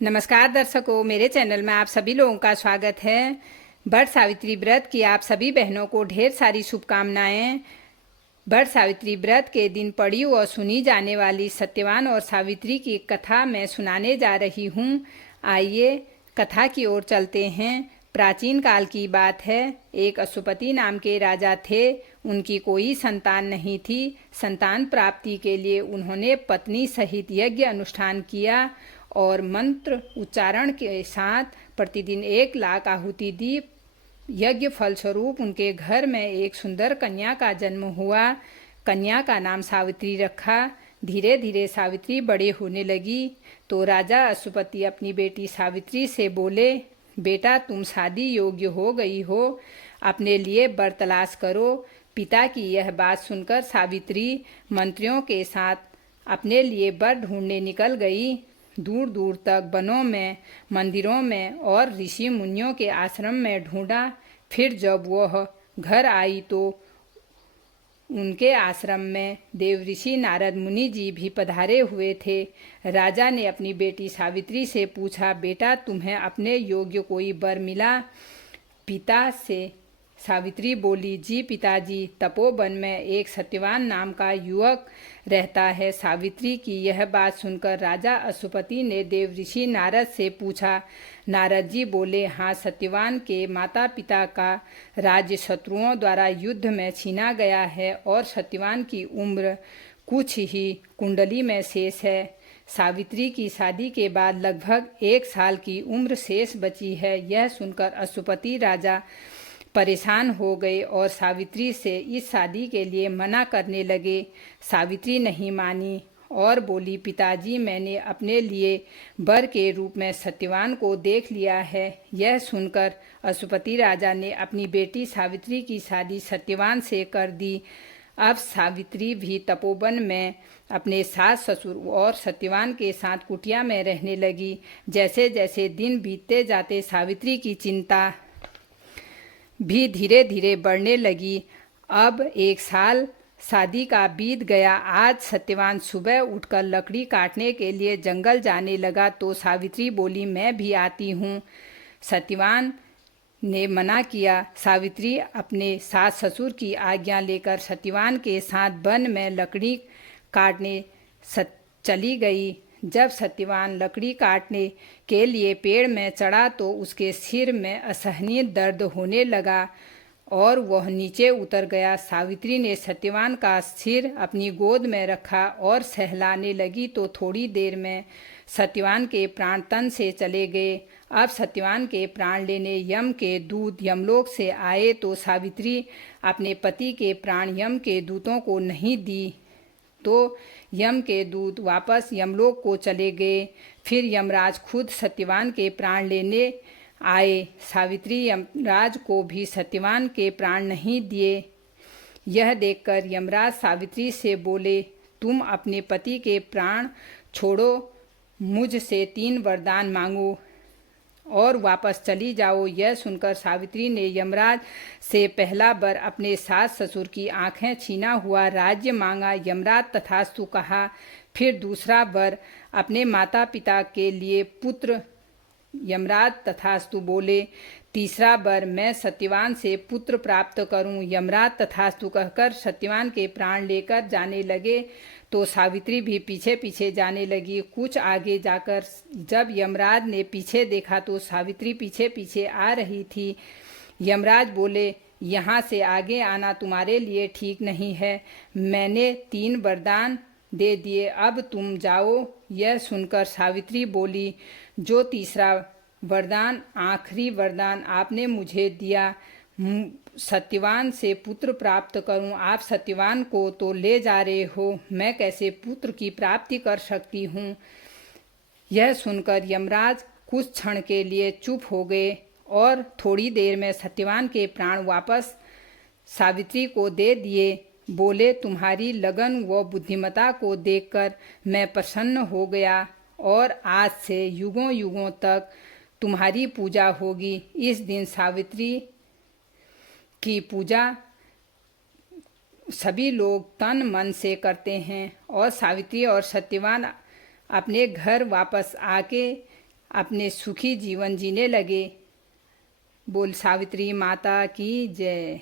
नमस्कार दर्शकों, मेरे चैनल में आप सभी लोगों का स्वागत है। वट सावित्री व्रत की आप सभी बहनों को ढेर सारी शुभकामनाएं। वट सावित्री व्रत के दिन पढ़ी और सुनी जाने वाली सत्यवान और सावित्री की कथा मैं सुनाने जा रही हूँ। आइए कथा की ओर चलते हैं। प्राचीन काल की बात है। एक अशुपति नाम के राजा थे। उनकी कोई संतान नहीं थी। संतान प्राप्ति के लिए उन्होंने पत्नी सहित यज्ञ अनुष्ठान किया और मंत्र उच्चारण के साथ प्रतिदिन 1,00,000 आहुति दी। यज्ञ फलस्वरूप उनके घर में एक सुंदर कन्या का जन्म हुआ। कन्या का नाम सावित्री रखा। धीरे धीरे सावित्री बड़े होने लगी तो राजा अशुपति अपनी बेटी सावित्री से बोले, बेटा तुम शादी योग्य हो गई हो, अपने लिए वर तलाश करो। पिता की यह बात सुनकर सावित्री मंत्रियों के साथ अपने लिए वर ढूंढने निकल गई। दूर दूर तक वनों में, मंदिरों में और ऋषि मुनियों के आश्रम में ढूंढा। फिर जब वह घर आई तो उनके आश्रम में देवऋषि नारद मुनि जी भी पधारे हुए थे। राजा ने अपनी बेटी सावित्री से पूछा, बेटा तुम्हें अपने योग्य कोई वर मिला? पिता से सावित्री बोली, जी पिताजी, तपोवन में एक सत्यवान नाम का युवक रहता है। सावित्री की यह बात सुनकर राजा अशुपति ने देवऋषि नारद से पूछा। नारद जी बोले, हाँ, सत्यवान के माता पिता का राज्य शत्रुओं द्वारा युद्ध में छीना गया है और सत्यवान की उम्र कुछ ही कुंडली में शेष है। सावित्री की शादी के बाद लगभग 1 साल की उम्र शेष बची है। यह सुनकर अशुपति राजा परेशान हो गए और सावित्री से इस शादी के लिए मना करने लगे। सावित्री नहीं मानी और बोली, पिताजी, मैंने अपने लिए वर के रूप में सत्यवान को देख लिया है। यह सुनकर अशुपति राजा ने अपनी बेटी सावित्री की शादी सत्यवान से कर दी। अब सावित्री भी तपोवन में अपने सास ससुर और सत्यवान के साथ कुटिया में रहने लगी। जैसे जैसे दिन बीतते जाते सावित्री की चिंता भी धीरे धीरे बढ़ने लगी। अब 1 साल शादी का बीत गया। आज सत्यवान सुबह उठकर लकड़ी काटने के लिए जंगल जाने लगा तो सावित्री बोली, मैं भी आती हूँ। सत्यवान ने मना किया। सावित्री अपने सास ससुर की आज्ञा लेकर सत्यवान के साथ वन में लकड़ी काटने चली गई। जब सत्यवान लकड़ी काटने के लिए पेड़ में चढ़ा तो उसके सिर में असहनीय दर्द होने लगा और वह नीचे उतर गया। सावित्री ने सत्यवान का सिर अपनी गोद में रखा और सहलाने लगी तो थोड़ी देर में सत्यवान के प्राण तन से चले गए। अब सत्यवान के प्राण लेने यम के दूत यमलोक से आए तो सावित्री अपने पति के प्राण यम के दूतों को नहीं दी तो यम के दूत वापस यमलोक को चले गए। फिर यमराज खुद सत्यवान के प्राण लेने आए। सावित्री यमराज को भी सत्यवान के प्राण नहीं दिए। यह देखकर यमराज सावित्री से बोले, तुम अपने पति के प्राण छोड़ो, मुझसे 3 वरदान मांगो और वापस चली जाओ। यह सुनकर सावित्री ने यमराज से पहला वर अपने सास ससुर की आंखें छीना हुआ राज्य मांगा। यमराज तथास्तु कहा। फिर दूसरा वर अपने माता पिता के लिए पुत्र। यमराज तथास्तु बोले। तीसरा वर, मैं सत्यवान से पुत्र प्राप्त करूं। यमराज तथास्तु कहकर सत्यवान के प्राण लेकर जाने लगे तो सावित्री भी पीछे पीछे जाने लगी। कुछ आगे जाकर जब यमराज ने पीछे देखा तो सावित्री पीछे पीछे आ रही थी। यमराज बोले, यहाँ से आगे आना तुम्हारे लिए ठीक नहीं है। मैंने 3 वरदान दे दिए, अब तुम जाओ। यह सुनकर सावित्री बोली, जो तीसरा वरदान, आखिरी वरदान आपने मुझे दिया, सत्यवान से पुत्र प्राप्त करूं। आप सत्यवान को तो ले जा रहे हो, मैं कैसे पुत्र की प्राप्ति कर सकती हूँ? यह सुनकर यमराज कुछ क्षण के लिए चुप हो गए और थोड़ी देर में सत्यवान के प्राण वापस सावित्री को दे दिए। बोले, तुम्हारी लगन व बुद्धिमता को देखकर मैं प्रसन्न हो गया और आज से युगों युगों तक तुम्हारी पूजा होगी। इस दिन सावित्री की पूजा सभी लोग तन मन से करते हैं और सावित्री और सत्यवान अपने घर वापस आके अपने सुखी जीवन जीने लगे। बोल सावित्री माता की जय।